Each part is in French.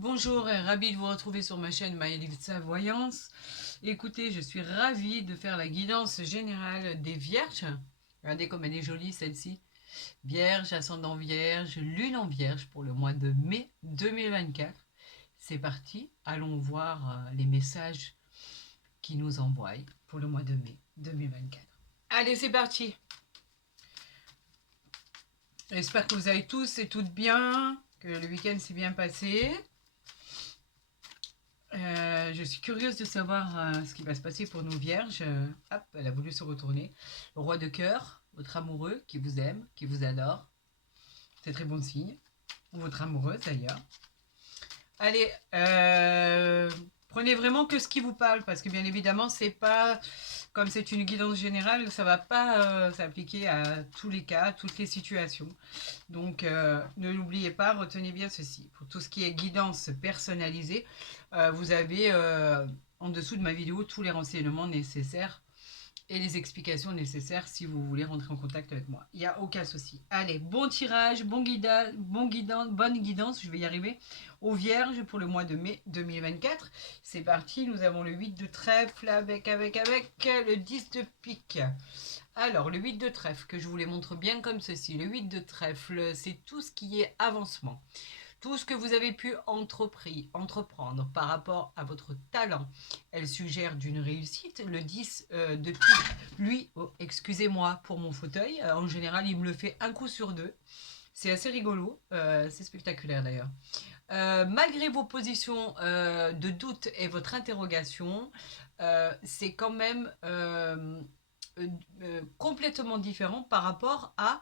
Bonjour et ravi de vous retrouver sur ma chaîne Maëlys Voyance. Écoutez, je suis ravie de faire la guidance générale des vierges. Regardez comme elle est jolie celle-ci. Vierge, ascendant vierge, lune en vierge pour le mois de mai 2024. C'est parti, allons voir les messages qui nous envoient pour le mois de mai 2024. Allez, c'est parti. J'espère que vous allez tous et toutes bien, que le week-end s'est bien passé. Je suis curieuse de savoir ce qui va se passer pour nos vierges. Hop, elle a voulu se retourner. Le roi de cœur, votre amoureux qui vous aime, qui vous adore. C'est très bon signe. Ou votre amoureuse d'ailleurs. Allez, prenez vraiment que ce qui vous parle parce que bien évidemment, c'est pas comme c'est une guidance générale, ça va pas s'appliquer à tous les cas, toutes les situations. Donc, ne l'oubliez pas, retenez bien ceci. Pour tout ce qui est guidance personnalisée, vous avez en dessous de ma vidéo tous les renseignements nécessaires et les explications nécessaires si vous voulez rentrer en contact avec moi. Il n'y a aucun souci. Allez, bon tirage, bonne guidance, je vais y arriver, aux Vierges pour le mois de mai 2024. C'est parti, nous avons le 8 de trèfle avec le 10 de pique. Alors, le 8 de trèfle, que je vous les montre bien comme ceci. Le 8 de trèfle, c'est tout ce qui est avancement. Tout ce que vous avez pu entreprendre par rapport à votre talent, elle suggère d'une réussite. Le 10 de pique, lui, oh, excusez-moi pour mon fauteuil, en général, il me le fait un coup sur deux. C'est assez rigolo, c'est spectaculaire d'ailleurs. Malgré vos positions de doute et votre interrogation, c'est quand même complètement différent par rapport à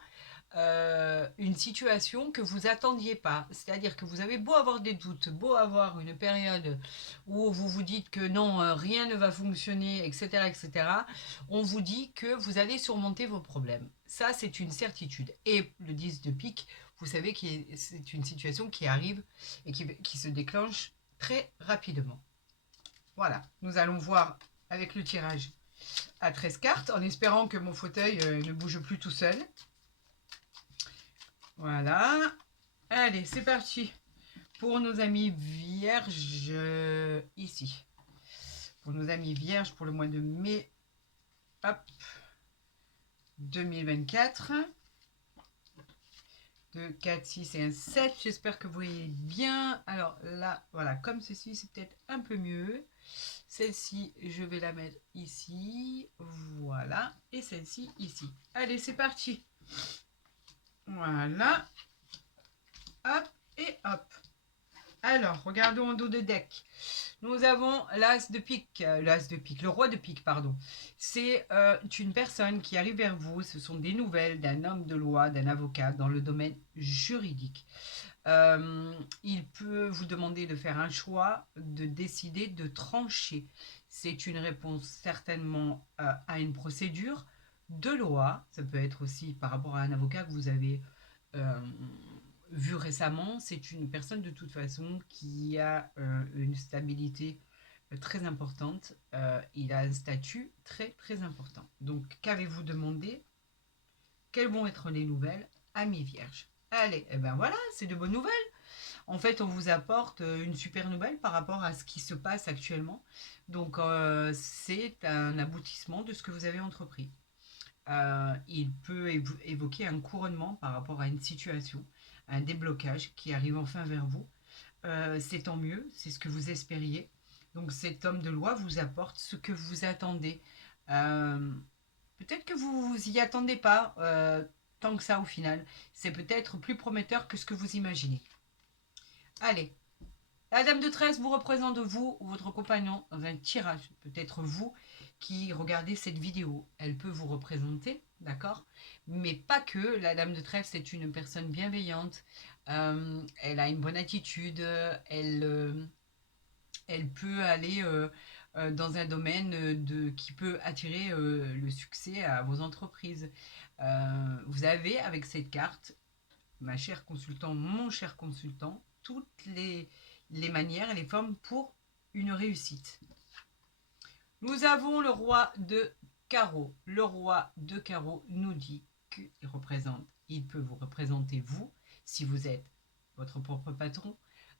une situation que vous attendiez pas. C'est-à-dire que vous avez beau avoir des doutes, beau avoir une période où vous vous dites que non, rien ne va fonctionner, etc., etc., on vous dit que vous allez surmonter vos problèmes. Ça, c'est une certitude. Et le 10 de pique, vous savez que c'est une situation qui arrive et qui se déclenche très rapidement. Voilà, nous allons voir avec le tirage à 13 cartes, en espérant que mon fauteuil ne bouge plus tout seul. Voilà. Allez, c'est parti. Pour nos amis vierges, ici. Pour nos amis vierges, pour le mois de mai, hop, 2024. 2, 4, 6 et un 7. J'espère que vous voyez bien. Alors là, voilà, comme ceci, c'est peut-être un peu mieux. Celle-ci, je vais la mettre ici. Voilà. Et celle-ci, ici. Allez, c'est parti. Voilà. Hop et hop. Alors, regardons en dos de deck. Nous avons l'as de pique, le roi de pique, pardon. C'est une personne qui arrive vers vous. Ce sont des nouvelles d'un homme de loi, d'un avocat dans le domaine juridique. Il peut vous demander de faire un choix, de décider, de trancher. C'est une réponse certainement à une procédure de loi. Ça peut être aussi par rapport à un avocat que vous avez vu récemment. C'est une personne de toute façon qui a une stabilité très importante. Il a un statut très très important. Donc qu'avez-vous demandé? Quelles vont être les nouvelles, amis vierges? Allez, et ben voilà, c'est de bonnes nouvelles. En fait, on vous apporte une super nouvelle par rapport à ce qui se passe actuellement. Donc, c'est un aboutissement de ce que vous avez entrepris. Il peut évoquer un couronnement par rapport à une situation, un déblocage qui arrive enfin vers vous. C'est tant mieux, c'est ce que vous espériez. Donc cet homme de loi vous apporte ce que vous attendez. Euh, Peut-être que vous vous y attendez pas tant que ça au final. C'est peut-être plus prometteur que ce que vous imaginez. Allez, la dame de tresse vous représente vous ou votre compagnon dans un tirage. Peut-être vous qui regardez cette vidéo. Elle peut vous représenter, d'accord? Mais pas que. La dame de trèfle, c'est une personne bienveillante. Elle a une bonne attitude. Elle peut aller dans un domaine qui peut attirer le succès à vos entreprises. Vous avez avec cette carte, ma chère consultant, mon cher consultant, toutes les manières et les formes pour une réussite. Nous avons le roi de carreau. Le roi de carreau nous dit il peut vous représenter vous, si vous êtes votre propre patron,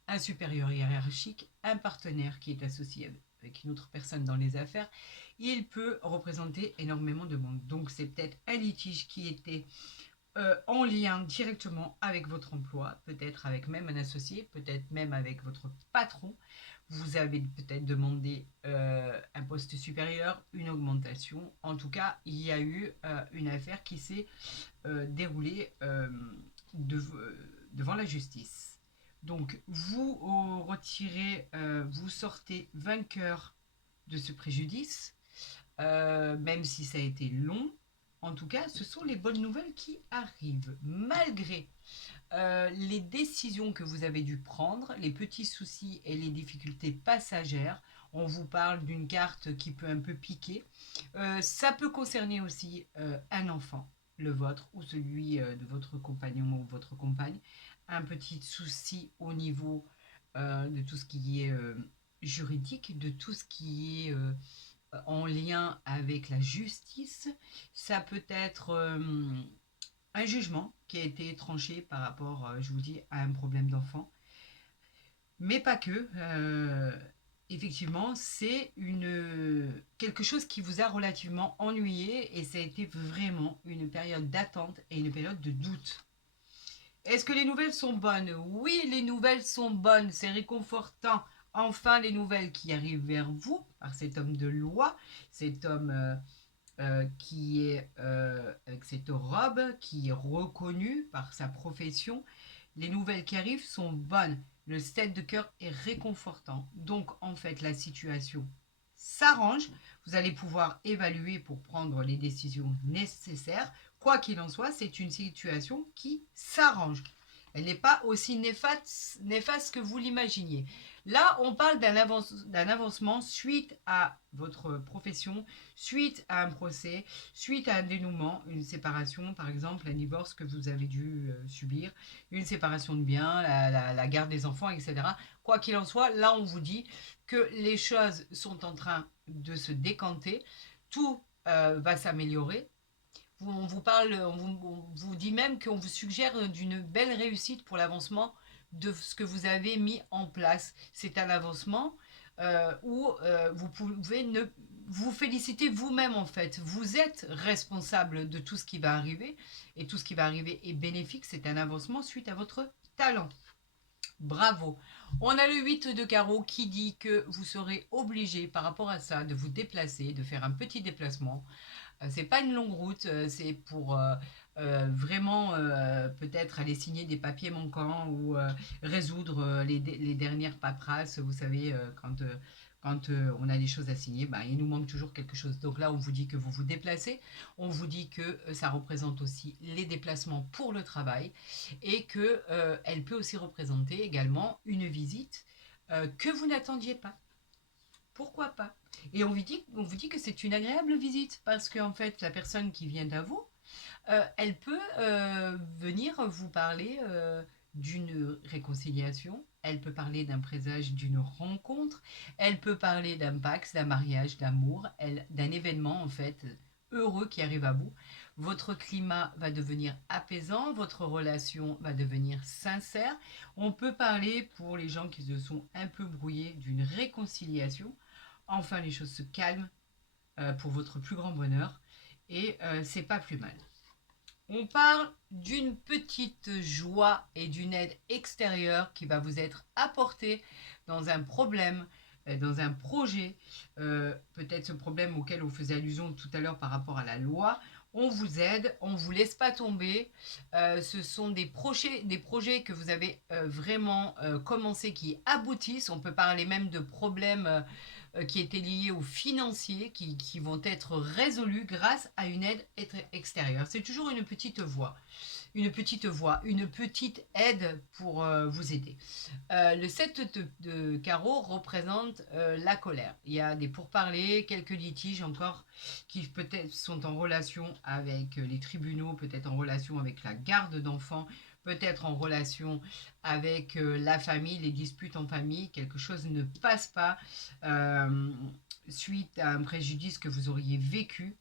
un supérieur hiérarchique, un partenaire qui est associé avec une autre personne dans les affaires, il peut représenter énormément de monde. Donc c'est peut-être un litige qui était en lien directement avec votre emploi, peut-être avec même un associé, peut-être même avec votre patron. Vous avez peut-être demandé un poste supérieur, une augmentation. En tout cas, il y a eu une affaire qui s'est déroulée devant la justice. Donc, vous retirez, vous sortez vainqueur de ce préjudice, même si ça a été long. En tout cas, ce sont les bonnes nouvelles qui arrivent, malgré les décisions que vous avez dû prendre, les petits soucis et les difficultés passagères. On vous parle d'une carte qui peut un peu piquer. Ça peut concerner aussi un enfant, le vôtre ou celui de votre compagnon ou votre compagne. Un petit souci au niveau de tout ce qui est juridique, de tout ce qui est en lien avec la justice. Ça peut être un jugement qui a été tranché par rapport, je vous dis, à un problème d'enfant. Mais pas que. Effectivement, c'est quelque chose qui vous a relativement ennuyé et ça a été vraiment une période d'attente et une période de doute. Est-ce que les nouvelles sont bonnes? Oui, les nouvelles sont bonnes, c'est réconfortant. Enfin, les nouvelles qui arrivent vers vous par cet homme de loi, cet homme qui est avec cette robe, qui est reconnu par sa profession. Les nouvelles qui arrivent sont bonnes. Le 7 de cœur est réconfortant. Donc, en fait, la situation s'arrange. Vous allez pouvoir évaluer pour prendre les décisions nécessaires. Quoi qu'il en soit, c'est une situation qui s'arrange. Elle n'est pas aussi néfaste que vous l'imaginiez. Là, on parle d'un avancement suite à votre profession, suite à un procès, suite à un dénouement, une séparation, par exemple, un divorce que vous avez dû subir, une séparation de biens, la garde des enfants, etc. Quoi qu'il en soit, là, on vous dit que les choses sont en train de se décanter, tout va s'améliorer. On vous parle, on vous dit même qu'on vous suggère d'une belle réussite pour l'avancement de ce que vous avez mis en place. C'est un avancement où vous pouvez vous féliciter vous-même en fait. Vous êtes responsable de tout ce qui va arriver et tout ce qui va arriver est bénéfique. C'est un avancement suite à votre talent. Bravo. On a le 8 de carreau qui dit que vous serez obligé par rapport à ça de vous déplacer, de faire un petit déplacement. C'est pas une longue route, c'est pour vraiment peut-être aller signer des papiers manquants ou résoudre les dernières paperasses. Vous savez, quand on a des choses à signer, ben, il nous manque toujours quelque chose. Donc là, on vous dit que vous vous déplacez, on vous dit que ça représente aussi les déplacements pour le travail et que elle peut aussi représenter également une visite que vous n'attendiez pas. Pourquoi pas? Et on vous dit que c'est une agréable visite parce qu'en fait, la personne qui vient à vous, elle peut venir vous parler d'une réconciliation, elle peut parler d'un présage d'une rencontre, elle peut parler d'un pax, d'un mariage, d'amour, d'un événement en fait heureux qui arrive à vous. Votre climat va devenir apaisant, votre relation va devenir sincère. On peut parler pour les gens qui se sont un peu brouillés d'une réconciliation. Enfin, les choses se calment pour votre plus grand bonheur et c'est pas plus mal. On parle d'une petite joie et d'une aide extérieure qui va vous être apportée dans un problème, dans un projet, peut-être ce problème auquel on faisait allusion tout à l'heure par rapport à la loi. On vous aide, on ne vous laisse pas tomber. Ce sont des projets que vous avez vraiment commencé qui aboutissent. On peut parler même de problèmes qui étaient liés aux financiers qui vont être résolus grâce à une aide extérieure. C'est toujours une petite voix, une petite aide pour vous aider. Le 7 de carreau représente la colère. Il y a des pourparlers, quelques litiges encore qui peut-être sont en relation avec les tribunaux, peut-être en relation avec la garde d'enfants, peut-être en relation avec la famille, les disputes en famille, quelque chose ne passe pas suite à un préjudice que vous auriez vécu.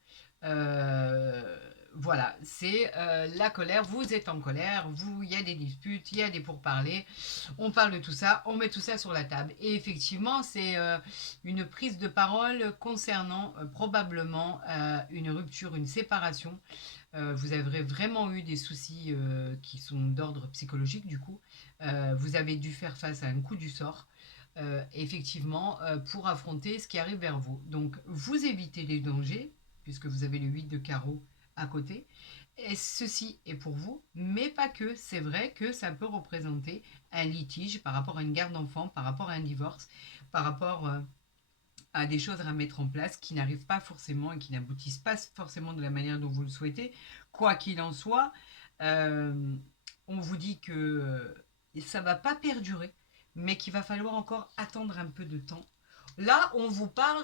voilà, c'est la colère, vous êtes en colère, il y a des disputes, il y a des pourparlers, on parle de tout ça, on met tout ça sur la table. Et effectivement, c'est une prise de parole concernant probablement une rupture, une séparation. Vous avez vraiment eu des soucis qui sont d'ordre psychologique du coup. Vous avez dû faire face à un coup du sort. Effectivement, pour affronter ce qui arrive vers vous. Donc, vous évitez les dangers, puisque vous avez le 8 de carreau à côté. Et ceci est pour vous, mais pas que. C'est vrai que ça peut représenter un litige par rapport à une garde d'enfant, par rapport à un divorce, par rapport à des choses à mettre en place qui n'arrivent pas forcément et qui n'aboutissent pas forcément de la manière dont vous le souhaitez. Quoi qu'il en soit, euh, on vous dit que ça ne va pas perdurer, mais qu'il va falloir encore attendre un peu de temps. Là, on vous parle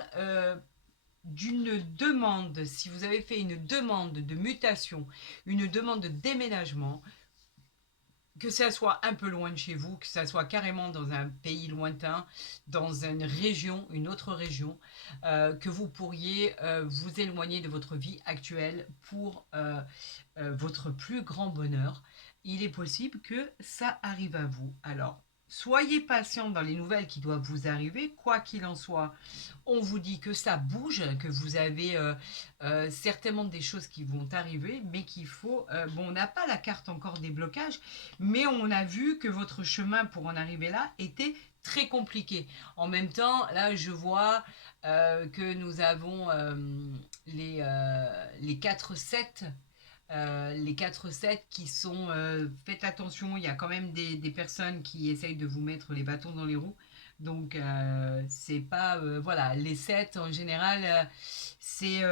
d'une demande, si vous avez fait une demande de mutation, une demande de déménagement, que ça soit un peu loin de chez vous, que ça soit carrément dans un pays lointain, dans une région, une autre région, que vous pourriez vous éloigner de votre vie actuelle pour votre plus grand bonheur, il est possible que ça arrive à vous. Alors, soyez patient dans les nouvelles qui doivent vous arriver, quoi qu'il en soit. On vous dit que ça bouge, que vous avez certainement des choses qui vont arriver, mais qu'il faut... bon, on n'a pas la carte encore des blocages, mais on a vu que votre chemin pour en arriver là était très compliqué. En même temps, là, je vois que nous avons les 4-7 les 4-7 qui sont faites attention, il y a quand même des personnes qui essayent de vous mettre les bâtons dans les roues. Donc c'est pas voilà, les 7 en général c'est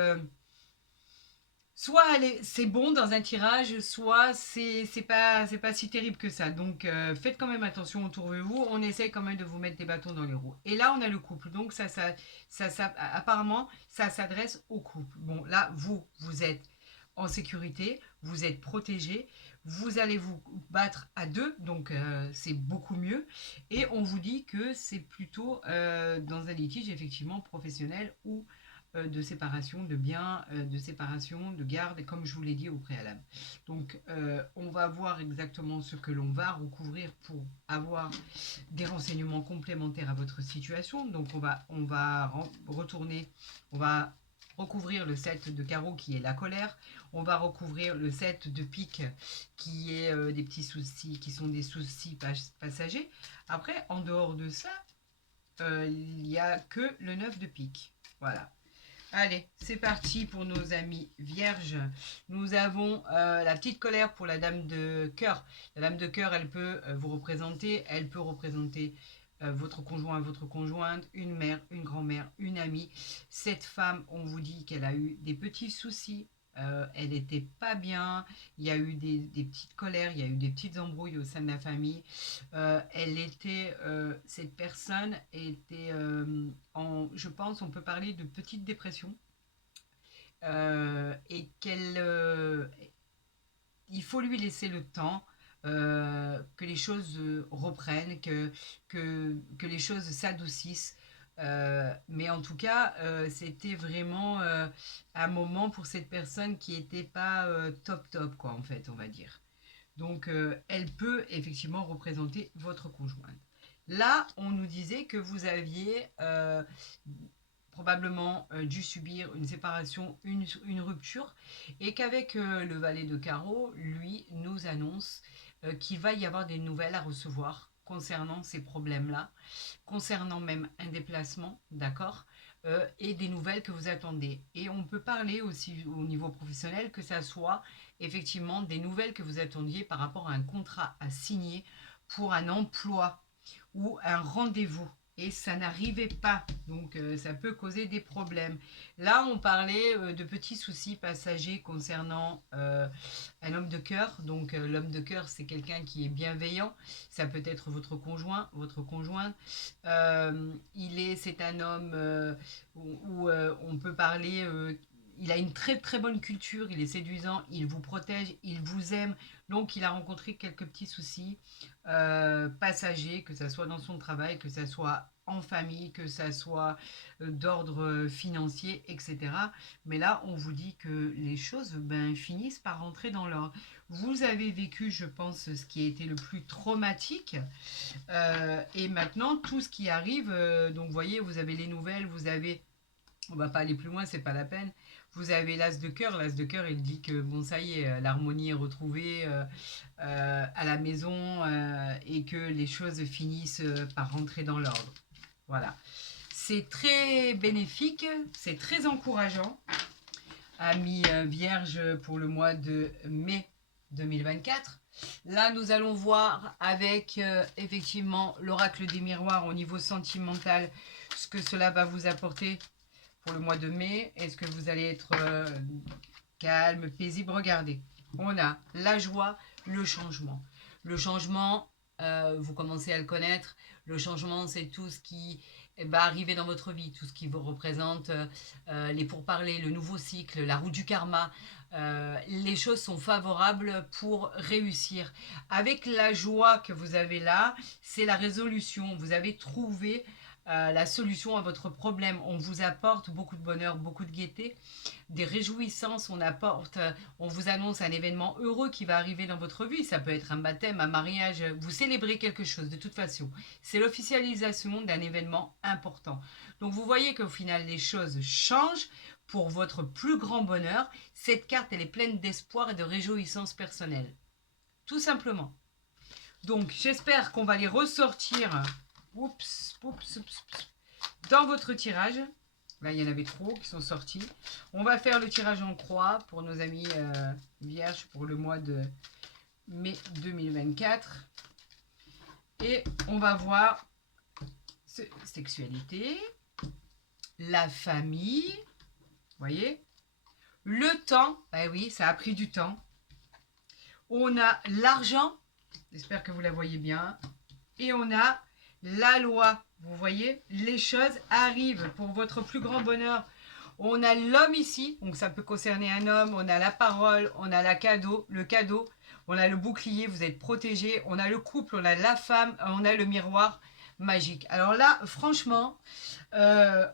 soit c'est bon dans un tirage, soit c'est pas si terrible que ça. Donc faites quand même attention autour de vous. On essaye quand même de vous mettre des bâtons dans les roues. Et là on a le couple. Donc apparemment ça s'adresse au couple. Bon là vous êtes en sécurité, vous êtes protégé, vous allez vous battre à deux, donc c'est beaucoup mieux. Et on vous dit que c'est plutôt dans un litige effectivement professionnel ou de séparation de biens, de séparation de garde, comme je vous l'ai dit au préalable. Donc on va voir exactement ce que l'on va recouvrir pour avoir des renseignements complémentaires à votre situation. Donc on va retourner, on va recouvrir le 7 de carreau qui est la colère, on va recouvrir le 7 de pique qui est des petits soucis, qui sont des soucis passagers. Après, en dehors de ça, il n'y a que le 9 de pique. Voilà. Allez, c'est parti pour nos amis vierges. Nous avons la petite colère pour la dame de cœur. La dame de cœur, elle peut vous représenter, elle peut représenter votre conjoint, votre conjointe, une mère, une grand-mère, une amie. Cette femme, on vous dit qu'elle a eu des petits soucis. Elle n'était pas bien, il y a eu des petites colères, il y a eu des petites embrouilles au sein de la famille. Cette personne était je pense, on peut parler de petite dépression et il faut lui laisser le temps que les choses reprennent, que les choses s'adoucissent. Mais en tout cas, c'était vraiment un moment pour cette personne qui n'était pas top top, quoi, en fait, on va dire. Donc, elle peut effectivement représenter votre conjointe. Là, on nous disait que vous aviez probablement dû subir une séparation, une rupture, et qu'avec le valet de carreau, lui, nous annonce qu'il va y avoir des nouvelles à recevoir concernant ces problèmes-là, concernant même un déplacement, d'accord, et des nouvelles que vous attendez. Et on peut parler aussi au niveau professionnel que ça soit effectivement des nouvelles que vous attendiez par rapport à un contrat à signer pour un emploi ou un rendez-vous. Et ça n'arrivait pas, donc ça peut causer des problèmes. Là, on parlait de petits soucis passagers concernant un homme de cœur. Donc l'homme de cœur, c'est quelqu'un qui est bienveillant. Ça peut être votre conjoint, votre conjointe. C'est un homme où on peut parler. Il a une très très bonne culture, il est séduisant, il vous protège, il vous aime. Donc il a rencontré quelques petits soucis passager, que ça soit dans son travail, que ça soit en famille, que ça soit d'ordre financier, etc. Mais là, on vous dit que les choses finissent par rentrer dans l'ordre. Vous avez vécu, je pense, ce qui a été le plus traumatique. Et maintenant, tout ce qui arrive, donc vous voyez, vous avez les nouvelles, vous avez... On va pas aller plus loin, c'est pas la peine. Vous avez l'as de cœur. L'as de cœur, il dit que bon, ça y est, l'harmonie est retrouvée à la maison et que les choses finissent par rentrer dans l'ordre. Voilà. C'est très bénéfique, c'est très encourageant. Amis vierges pour le mois de mai 2024. Là, nous allons voir avec effectivement l'oracle des miroirs au niveau sentimental ce que cela va vous apporter pour le mois de mai. Est-ce que vous allez être calme, paisible? Regardez, on a la joie, le changement. Le changement, vous commencez à le connaître. Le changement, c'est tout ce qui va arriver dans votre vie, tout ce qui vous représente les pourparlers, le nouveau cycle, la roue du karma. Les choses sont favorables pour réussir. Avec la joie que vous avez là, c'est la résolution. Vous avez trouvé la solution à votre problème. On vous apporte beaucoup de bonheur, beaucoup de gaieté, des réjouissances. On vous annonce un événement heureux qui va arriver dans votre vie. Ça peut être un baptême, un mariage. Vous célébrez quelque chose de toute façon. C'est l'officialisation d'un événement important. Donc vous voyez qu'au final, les choses changent pour votre plus grand bonheur. Cette carte, elle est pleine d'espoir et de réjouissance personnelle. Tout simplement. Donc j'espère qu'on va les ressortir. Dans votre tirage. Là, il y en avait trop qui sont sortis. On va faire le tirage en croix pour nos amis vierges pour le mois de mai 2024. Et on va voir sexualité, la famille, vous voyez, le temps, eh oui, ça a pris du temps. On a l'argent, j'espère que vous la voyez bien. Et on a la loi, vous voyez, les choses arrivent pour votre plus grand bonheur. On a l'homme ici, donc ça peut concerner un homme, on a la parole, on a le cadeau, on a le bouclier, vous êtes protégé, on a le couple, on a la femme, on a le miroir magique. Alors là, franchement,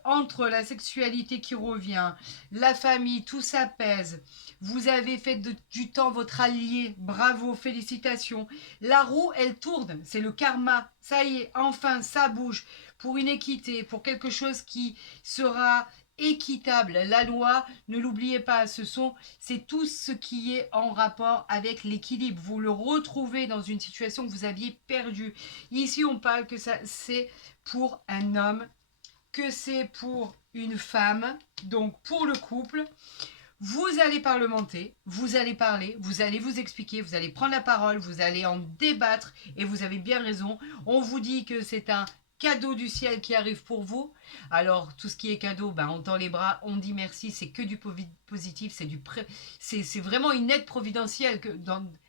entre la sexualité qui revient, la famille, tout s'apaise. Vous avez fait du temps votre allié. Bravo, félicitations. La roue, elle tourne. C'est le karma. Ça y est, enfin, ça bouge. Pour une équité, pour quelque chose qui sera équitable. La loi, ne l'oubliez pas, c'est tout ce qui est en rapport avec l'équilibre. Vous le retrouvez dans une situation que vous aviez perdue. Ici, on parle que ça, c'est pour un homme, que c'est pour une femme, donc pour le couple. Vous allez parlementer, vous allez parler, vous allez vous expliquer, vous allez prendre la parole, vous allez en débattre et vous avez bien raison. On vous dit que c'est un cadeau du ciel qui arrive pour vous. Alors, tout ce qui est cadeau, on tend les bras, on dit merci, c'est que du positif, c'est vraiment une aide providentielle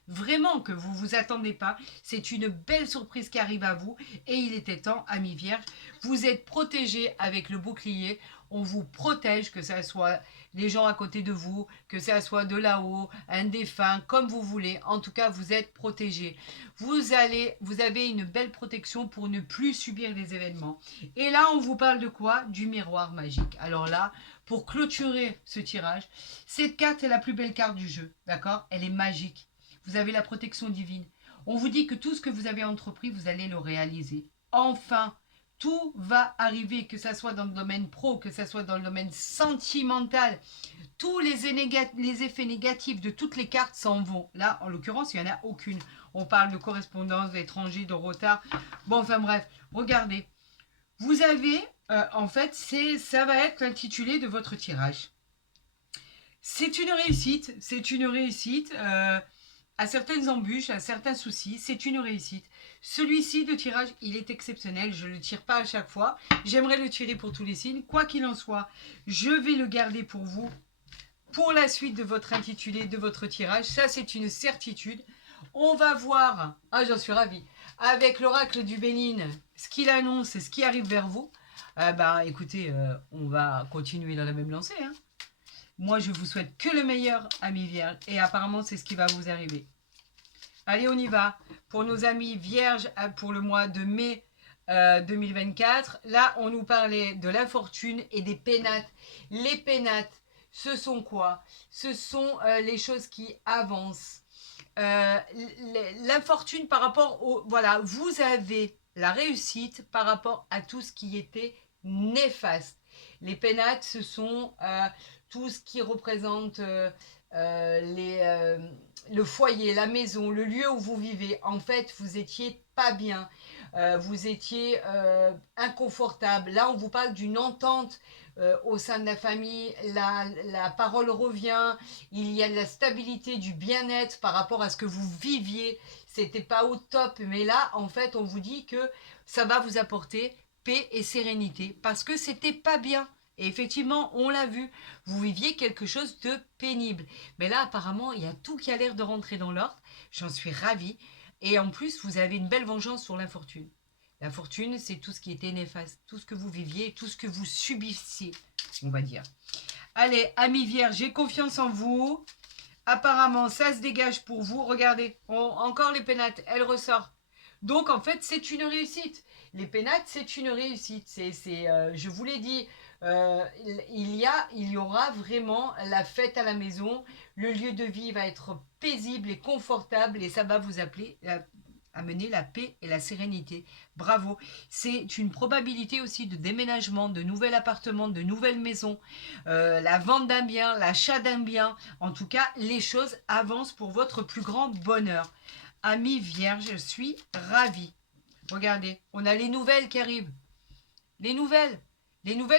vraiment que vous vous attendez pas. C'est une belle surprise qui arrive à vous et il était temps, amis vierges. Vous êtes protégés avec le bouclier. On vous protège, que ça soit les gens à côté de vous, que ça soit de là-haut, un défunt, comme vous voulez. En tout cas, vous êtes protégés. Vous avez une belle protection pour ne plus subir les événements. Et là, on vous parle de quoi? Du miroir magique. Alors là, pour clôturer ce tirage, cette carte est la plus belle carte du jeu, d'accord? Elle est magique. Vous avez la protection divine. On vous dit que tout ce que vous avez entrepris, vous allez le réaliser. Enfin, tout va arriver, que ça soit dans le domaine pro, que ça soit dans le domaine sentimental. Tous les effets négatifs de toutes les cartes s'en vont. Là, en l'occurrence, il n'y en a aucune. On parle de correspondance, d'étrangers, de retard. Bon, enfin bref, regardez. Vous avez, en fait, ça va être l'intitulé de votre tirage. C'est une réussite, à certaines embûches, à certains soucis, c'est une réussite. Celui-ci de tirage, il est exceptionnel, je ne le tire pas à chaque fois. J'aimerais le tirer pour tous les signes. Quoi qu'il en soit, je vais le garder pour vous, pour la suite de votre intitulé, de votre tirage. Ça, c'est une certitude. On va voir, j'en suis ravie, avec l'oracle du Bénin, ce qu'il annonce et ce qui arrive vers vous. Écoutez, on va continuer dans la même lancée, hein. Moi, je vous souhaite que le meilleur, amis vierges. Et apparemment, c'est ce qui va vous arriver. Allez, on y va. pour nos amis vierges pour le mois de mai 2024. Là, on nous parlait de l'infortune et des pénates. Les pénates, ce sont quoi? Ce sont les choses qui avancent. L'infortune par rapport au... Voilà, vous avez la réussite par rapport à tout ce qui était néfaste. Les pénates, ce sont tout ce qui représente le foyer, la maison, le lieu où vous vivez. En fait, vous étiez pas bien. Vous étiez inconfortable. Là, on vous parle d'une entente au sein de la famille. La parole revient. Il y a de la stabilité, du bien-être par rapport à ce que vous viviez. C'était pas au top, mais là, en fait, on vous dit que ça va vous apporter paix et sérénité parce que c'était pas bien. Et effectivement, on l'a vu, vous viviez quelque chose de pénible. Mais là, apparemment, il y a tout qui a l'air de rentrer dans l'ordre. J'en suis ravie. Et en plus, vous avez une belle vengeance sur l'infortune. L'infortune, c'est tout ce qui était néfaste, tout ce que vous viviez, tout ce que vous subissiez, on va dire. Allez, amis vierges, j'ai confiance en vous. Apparemment, ça se dégage pour vous. Regardez, encore les pénates, elles ressortent. Donc, en fait, c'est une réussite. Les pénates, c'est une réussite. Je vous l'ai dit, il y aura vraiment la fête à la maison. Le lieu de vie va être paisible et confortable et ça va vous amener la paix et la sérénité. Bravo. C'est une probabilité aussi de déménagement, de nouvel appartement, de nouvelles maisons, la vente d'un bien, l'achat d'un bien. En tout cas, les choses avancent pour votre plus grand bonheur. Amis vierges, je suis ravie. Regardez, on a les nouvelles qui arrivent. Les nouvelles,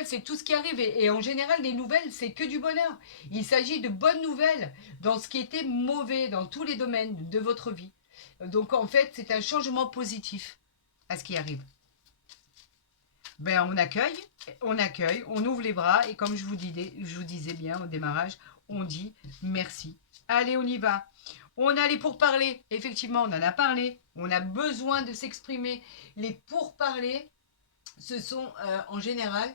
c'est tout ce qui arrive. Et en général, les nouvelles, c'est que du bonheur. Il s'agit de bonnes nouvelles dans ce qui était mauvais, dans tous les domaines de votre vie. Donc, en fait, c'est un changement positif à ce qui arrive. Ben, on accueille, on ouvre les bras. Et comme je vous disais bien au démarrage, on dit merci. Allez, on y va. On a les pourparlers. Effectivement, on en a parlé. On a besoin de s'exprimer. Les pourparlers, ce sont en général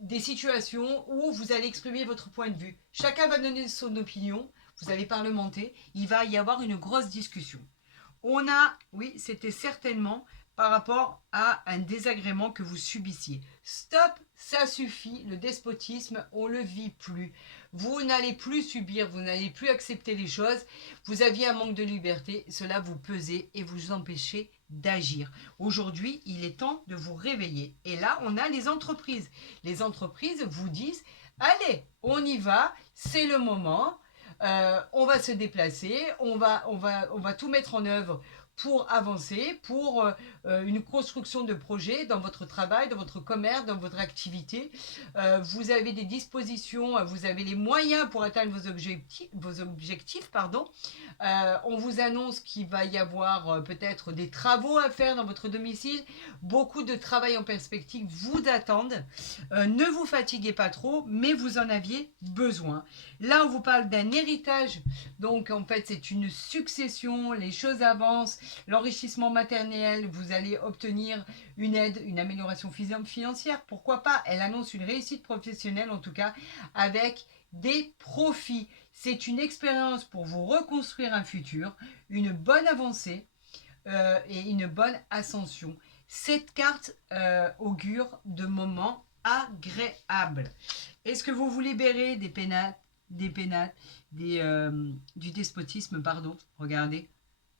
des situations où vous allez exprimer votre point de vue. Chacun va donner son opinion, vous allez parlementer, il va y avoir une grosse discussion. Oui, c'était certainement par rapport à un désagrément que vous subissiez. Stop, ça suffit, le despotisme, on ne le vit plus. Vous n'allez plus subir, vous n'allez plus accepter les choses. Vous aviez un manque de liberté, cela vous pesait et vous empêchez d'agir. Aujourd'hui, il est temps de vous réveiller. Et là, on a les entreprises. Les entreprises vous disent, allez, on y va, c'est le moment, on va se déplacer, on va tout mettre en œuvre pour avancer, pour une construction de projet dans votre travail, dans votre commerce, dans votre activité. Vous avez des dispositions, vous avez les moyens pour atteindre vos objectifs. On vous annonce qu'il va y avoir peut-être des travaux à faire dans votre domicile. Beaucoup de travail en perspective vous attendent. Ne vous fatiguez pas trop, mais vous en aviez besoin. Là, on vous parle d'un héritage. Donc, en fait, c'est une succession. Les choses avancent. L'enrichissement matériel, vous allez obtenir une aide, une amélioration financière. Pourquoi pas? Elle annonce une réussite professionnelle, en tout cas, avec des profits. C'est une expérience pour vous reconstruire un futur, une bonne avancée et une bonne ascension. Cette carte augure de moments agréables. Est-ce que vous vous libérez des pénates, du despotisme, pardon? Regardez,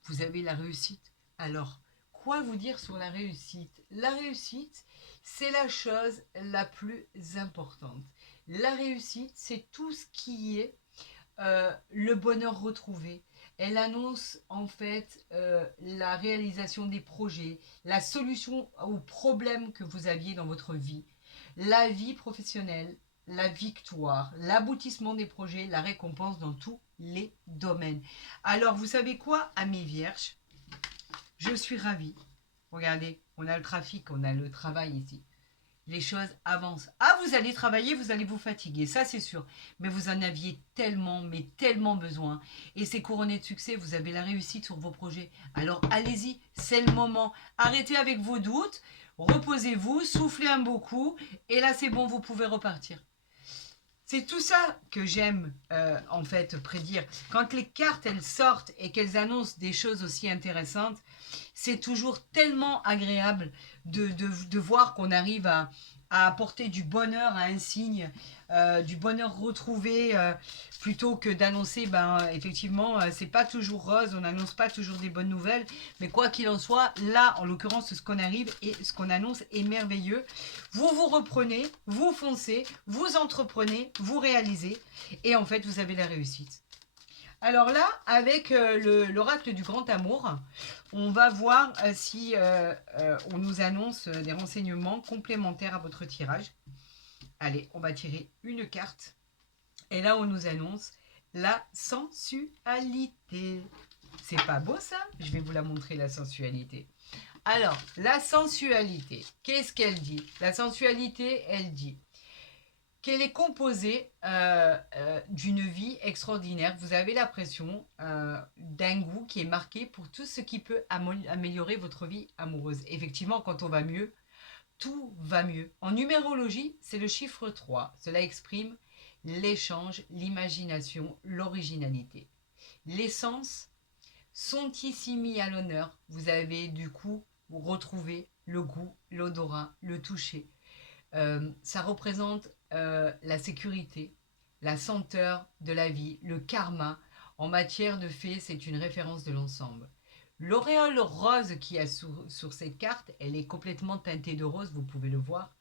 vous avez la réussite. Alors, quoi vous dire sur la réussite? La réussite, c'est la chose la plus importante. La réussite, c'est tout ce qui est le bonheur retrouvé. Elle annonce en fait la réalisation des projets, la solution aux problèmes que vous aviez dans votre vie, la vie professionnelle, la victoire, l'aboutissement des projets, la récompense dans tous les domaines. Alors, vous savez quoi, amis vierges? Je suis ravie. Regardez, on a le trafic, on a le travail ici. Les choses avancent. Ah, vous allez travailler, vous allez vous fatiguer, ça c'est sûr. Mais vous en aviez tellement, mais tellement besoin. Et c'est couronné de succès, vous avez la réussite sur vos projets. Alors allez-y, c'est le moment. Arrêtez avec vos doutes, reposez-vous, soufflez un beau coup. Et là c'est bon, vous pouvez repartir. C'est tout ça que j'aime en fait prédire. Quand les cartes elles sortent et qu'elles annoncent des choses aussi intéressantes, c'est toujours tellement agréable de voir qu'on arrive à apporter du bonheur à un signe, du bonheur retrouvé, plutôt que d'annoncer, effectivement, c'est pas toujours rose, on n'annonce pas toujours des bonnes nouvelles, mais quoi qu'il en soit, là, en l'occurrence, ce qu'on arrive et ce qu'on annonce est merveilleux. Vous vous reprenez, vous foncez, vous entreprenez, vous réalisez, et en fait, vous avez la réussite. Alors là, avec l'oracle du grand amour, on va voir si on nous annonce des renseignements complémentaires à votre tirage. Allez, on va tirer une carte. Et là, on nous annonce la sensualité. C'est pas beau ça? Je vais vous la montrer, la sensualité. Alors, la sensualité, qu'est-ce qu'elle dit? La sensualité, elle dit qu'elle est composée d'une vie extraordinaire. Vous avez l'impression d'un goût qui est marqué pour tout ce qui peut améliorer votre vie amoureuse. Effectivement, quand on va mieux, tout va mieux. En numérologie, c'est le chiffre 3. Cela exprime l'échange, l'imagination, l'originalité. Les sens sont ici mis à l'honneur. Vous avez du coup retrouvé le goût, l'odorat, le toucher. Ça représente la sécurité, la senteur de la vie, le karma. En matière de fées, c'est une référence de l'ensemble. L'auréole rose qui a sur cette carte, elle est complètement teintée de rose, vous pouvez le voir.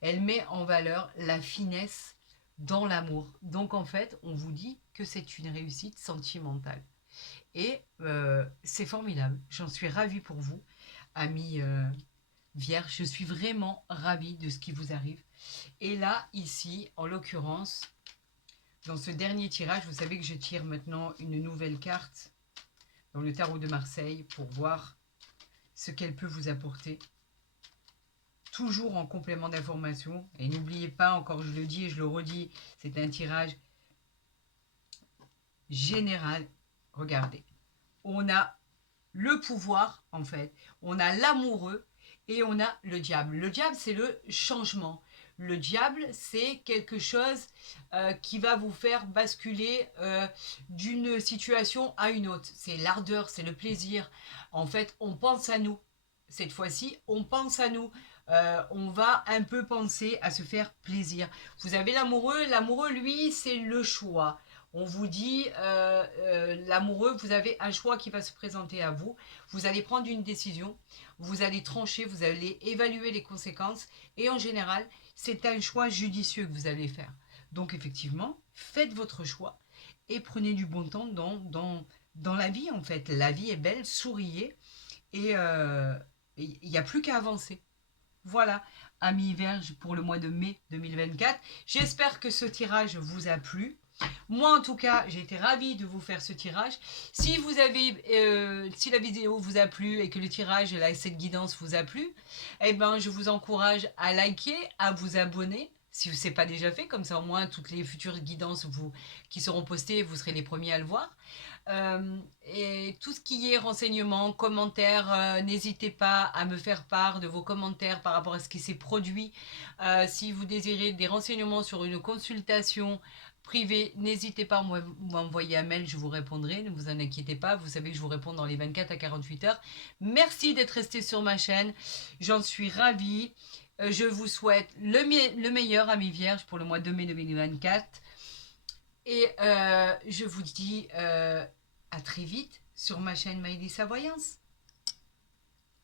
Elle met en valeur la finesse dans l'amour. Donc en fait, on vous dit que c'est une réussite sentimentale. Et c'est formidable. J'en suis ravie pour vous, amis vierges. Je suis vraiment ravie de ce qui vous arrive. Et là, ici, en l'occurrence, dans ce dernier tirage, vous savez que je tire maintenant une nouvelle carte dans le tarot de Marseille pour voir ce qu'elle peut vous apporter. Toujours en complément d'information. Et n'oubliez pas, encore je le dis et je le redis, c'est un tirage général. Regardez, on a le pouvoir en fait, on a l'amoureux et on a le diable. Le diable, c'est le changement. Le diable, c'est quelque chose qui va vous faire basculer d'une situation à une autre. C'est l'ardeur, c'est le plaisir. En fait, on pense à nous. Cette fois-ci, on pense à nous. On va un peu penser à se faire plaisir. Vous avez l'amoureux. L'amoureux, lui, c'est le choix. On vous dit, l'amoureux, vous avez un choix qui va se présenter à vous. Vous allez prendre une décision, vous allez trancher, vous allez évaluer les conséquences. Et en général, c'est un choix judicieux que vous allez faire. Donc effectivement, faites votre choix et prenez du bon temps dans la vie en fait. La vie est belle, souriez et il n'y a plus qu'à avancer. Voilà, amis vierges pour le mois de mai 2024. J'espère que ce tirage vous a plu. Moi en tout cas, j'ai été ravie de vous faire ce tirage. Si la vidéo vous a plu et que le tirage, cette guidance vous a plu, eh ben je vous encourage à liker, à vous abonner. Si ce n'est pas déjà fait, comme ça au moins toutes les futures guidances qui seront postées, vous serez les premiers à le voir. Et tout ce qui est renseignements, commentaires, n'hésitez pas à me faire part de vos commentaires par rapport à ce qui s'est produit. Si vous désirez des renseignements sur une consultation privée, n'hésitez pas à m'envoyer un mail, je vous répondrai, ne vous en inquiétez pas, vous savez que je vous réponds dans les 24 à 48 heures. Merci d'être resté sur ma chaîne, j'en suis ravie. Je vous souhaite le meilleur, amis vierges, pour le mois de mai 2024. Et je vous dis à très vite sur ma chaîne Maëlys Voyance.